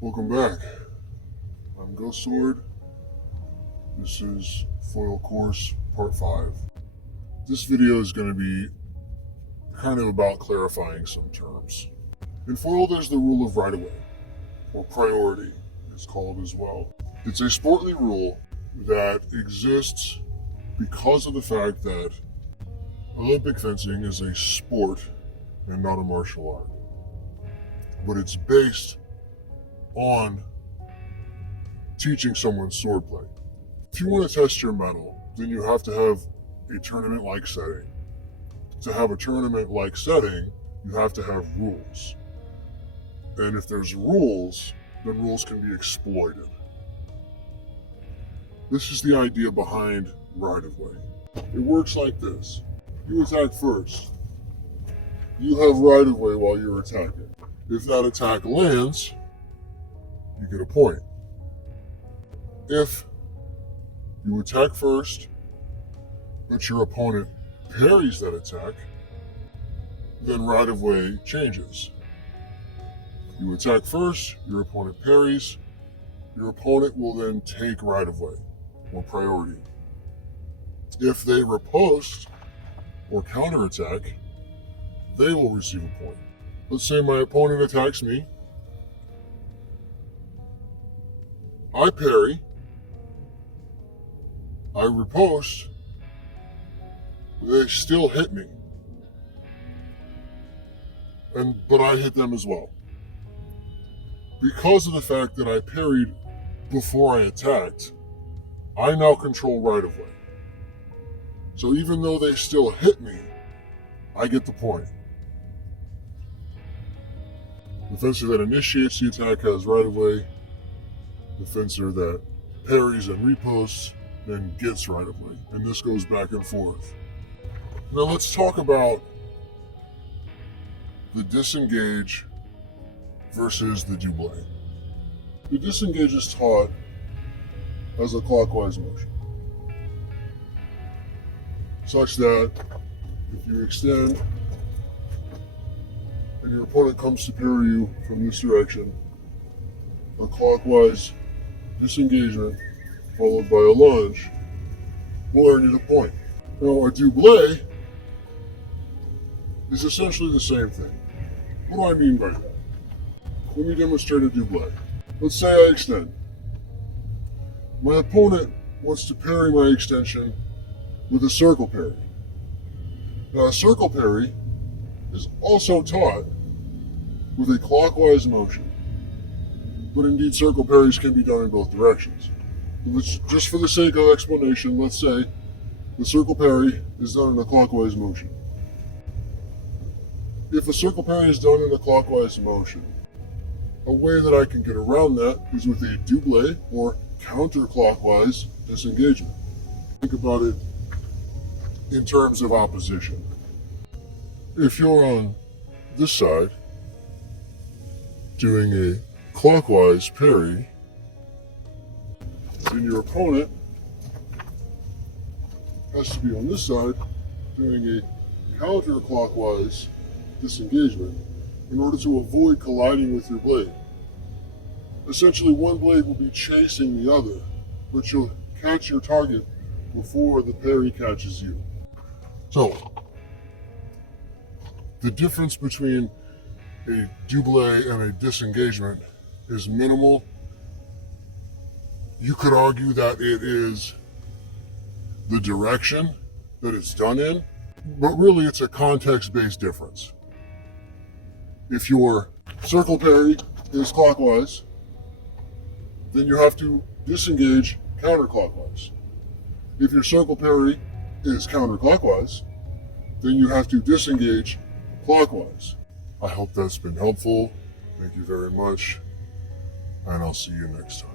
Welcome back. I'm Ghost Sword. This is Foil Course Part 5. This video is going to be kind of about clarifying some terms. In Foil, there's the rule of right-of-way, or priority, it's called as well. It's a sportly rule that exists because of the fact that Olympic fencing is a sport and not a martial art. But it's based on teaching someone swordplay. If you want to test your mettle, then you have to have a tournament-like setting. To have a tournament-like setting, you have to have rules. And if there's rules, then rules can be exploited. This is the idea behind right-of-way. It works like this. You attack first. You have right-of-way while you're attacking. If that attack lands, you get a point. If you attack first, but your opponent parries that attack, then right-of-way changes. You attack first, your opponent parries, your opponent will then take right-of-way, or priority. If they riposte, or counterattack, they will receive a point. Let's say my opponent attacks me, I parry, I riposte, they still hit me. But I hit them as well. Because of the fact that I parried before I attacked, I now control right-of-way. So even though they still hit me, I get the point. The fencer that initiates the attack has right-of-way. The fencer that parries and riposts then gets right-of-way. And this goes back and forth. Now let's talk about the disengage versus the doublé. The disengage is taught as a clockwise motion, such that if you extend and your opponent comes to parry you from this direction, a clockwise disengagement followed by a lunge will earn you the point. Now, a doublé is essentially the same thing. What do I mean by that? Let me demonstrate a doublé. Let's say I extend. My opponent wants to parry my extension with a circle parry. Now, a circle parry is also taught with a clockwise motion. But indeed, circle parries can be done in both directions. Just for the sake of explanation, let's say the circle parry is done in a clockwise motion. If a circle parry is done in a clockwise motion, a way that I can get around that is with a doublé or counterclockwise disengagement. Think about it in terms of opposition. If you're on this side doing a clockwise parry, then your opponent has to be on this side doing a counterclockwise disengagement in order to avoid colliding with your blade. Essentially, one blade will be chasing the other, but you'll catch your target before the parry catches you. So, the difference between a doublé and a disengagement is minimal. You could argue that it is the direction that it's done in, but really it's a context-based difference. If your circle parry is clockwise, then you have to disengage counterclockwise. If your circle parry is counterclockwise, then you have to disengage clockwise. I hope that's been helpful. Thank you very much, and I'll see you next time.